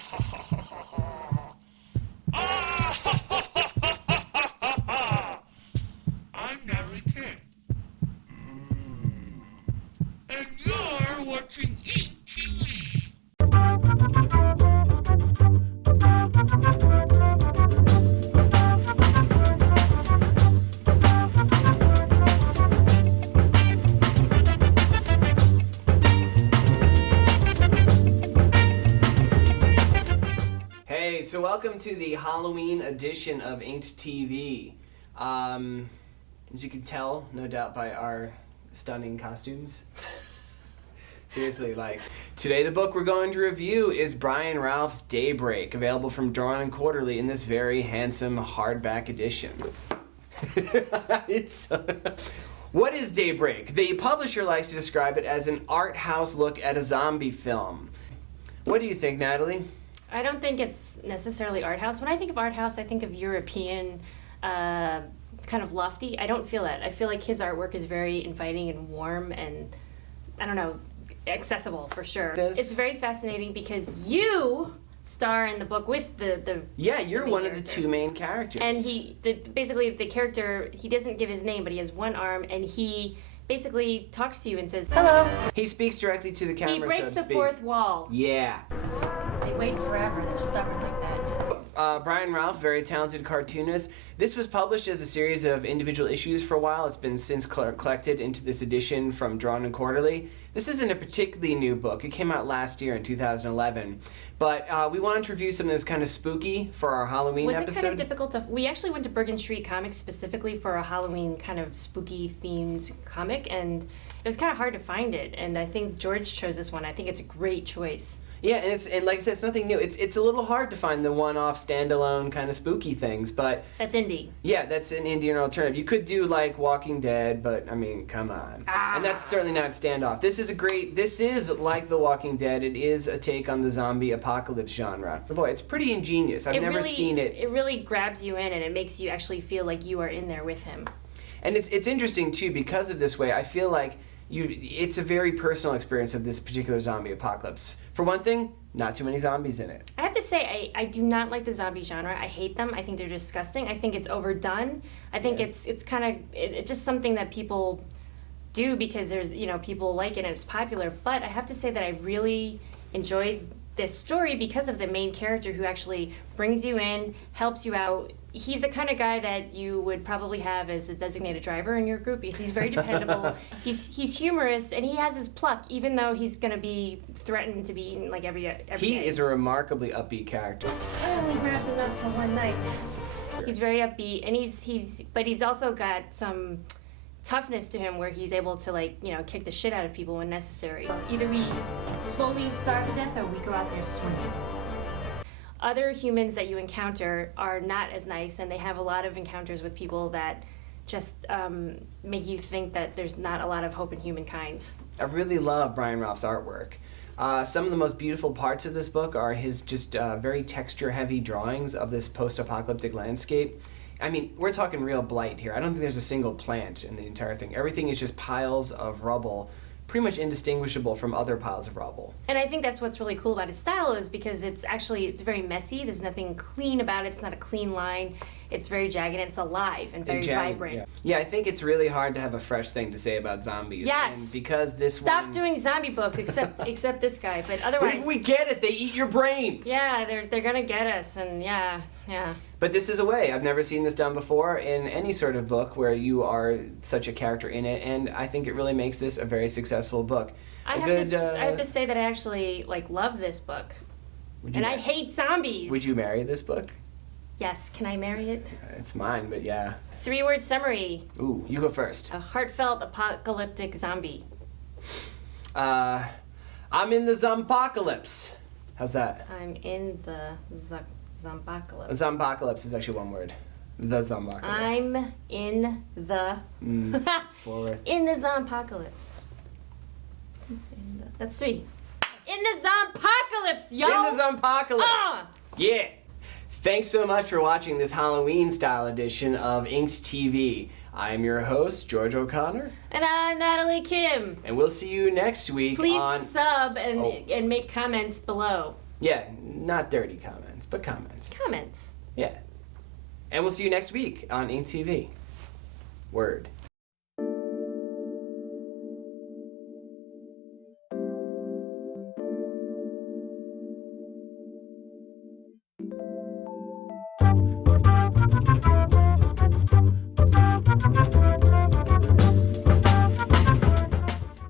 I'm Natalie George. And you're watching InkedTV. Hey, so welcome to the Halloween edition of InkedTV. As you can tell, no doubt by our stunning costumes. Seriously, like, today the book we're going to review is Brian Ralph's Daybreak, available from Drawn and Quarterly in this very handsome hardback edition. What is Daybreak? The publisher likes to describe it as an art house look at a zombie film. What do you think, Natalie? I don't think it's necessarily art house. When I think of art house, I think of European, kind of lofty. I don't feel that. I feel like his artwork is very inviting and warm and, I don't know, accessible for sure. It's very fascinating because you star in the book with the Yeah, you're one of the character. two main characters. And basically the character, he doesn't give his name, but he has one arm, and he basically talks to you and says, "Hello." He speaks directly to the camera, He breaks so to the speak. fourth wall. Yeah. They wait forever. They're stubborn like that. Brian Ralph, very talented cartoonist. This was published as a series of individual issues for a while. It's been since collected into this edition from Drawn and Quarterly. This isn't a particularly new book. It came out last year in 2011. But we wanted to review something that's kind of spooky for our Halloween Was episode. it kind of difficult to... We actually went to Bergen Street Comics specifically for a Halloween kind of spooky themed comic, and it was kind of hard to find it. And I think George chose this one. I think it's a great choice. Yeah, and like I said, it's nothing new. It's a little hard to find the one-off, standalone kind of spooky things, but That's indie. yeah, that's an Indian alternative. You could do like Walking Dead, but I mean, come on. And that's certainly not Standoff. This is like The Walking Dead. It is a take on the zombie apocalypse genre. Boy, it's pretty ingenious. I've never seen it. It really grabs you in, and it makes you actually feel like you are in there with him. And it's interesting too because of this way. I feel like it's a very personal experience of this particular zombie apocalypse. For one thing, not too many zombies in it. I have to say, I do not like the zombie genre. I hate them. I think they're disgusting. I think it's overdone. I think it's just something that people do because there's, people like it and it's popular. But I have to say that I really enjoyed this story because of the main character who actually brings you in, helps you out. He's the kind of guy that you would probably have as the designated driver in your group because he's very dependable. He's humorous, and he has his pluck, even though he's going to be threatened to be eaten like every He day. is a remarkably upbeat character. I only grabbed enough for one night. He's very upbeat, and but he's also got some toughness to him where he's able to kick the shit out of people when necessary. Either we slowly starve to death or we go out there swinging. Other humans that you encounter are not as nice, and they have a lot of encounters with people that just make you think that there's not a lot of hope in humankind. I really love Brian Ralph's artwork. Some of the most beautiful parts of this book are his just very texture-heavy drawings of this post-apocalyptic landscape. I mean, we're talking real blight here. I don't think there's a single plant in the entire thing. Everything is just piles of rubble, pretty much indistinguishable from other piles of rubble. And I think that's what's really cool about his style is because it's very messy. There's nothing clean about it. It's not a clean line. It's very jagged and it's alive and very vibrant. Yeah, I think it's really hard to have a fresh thing to say about zombies. Yes. And because this Stop doing zombie books except this guy, but otherwise we get it. They eat your brains. Yeah, they're gonna get us, and yeah. But this is a way. I've never seen this done before in any sort of book where you are such a character in it, and I think it really makes this a very successful book. I have to say that I actually love this book, and I hate zombies. Would you marry this book? Yes. Can I marry it? It's mine, but yeah. 3-word summary. Ooh, you go first. A heartfelt apocalyptic zombie. I'm in the zompocalypse. How's that? I'm in the zompocalypse. Zompocalypse is actually one word. The zompocalypse. I'm in the... Forward. In the zompocalypse. That's 3. In the zompocalypse, yo! In the zompocalypse! Yeah! Thanks so much for watching this Halloween-style edition of InkedTV. I'm your host, George O'Connor. And I'm Natalie Kim. And we'll see you next week Please sub and make comments below. Yeah, not dirty comments, but comments. Comments. Yeah. And we'll see you next week on InkedTV. Word.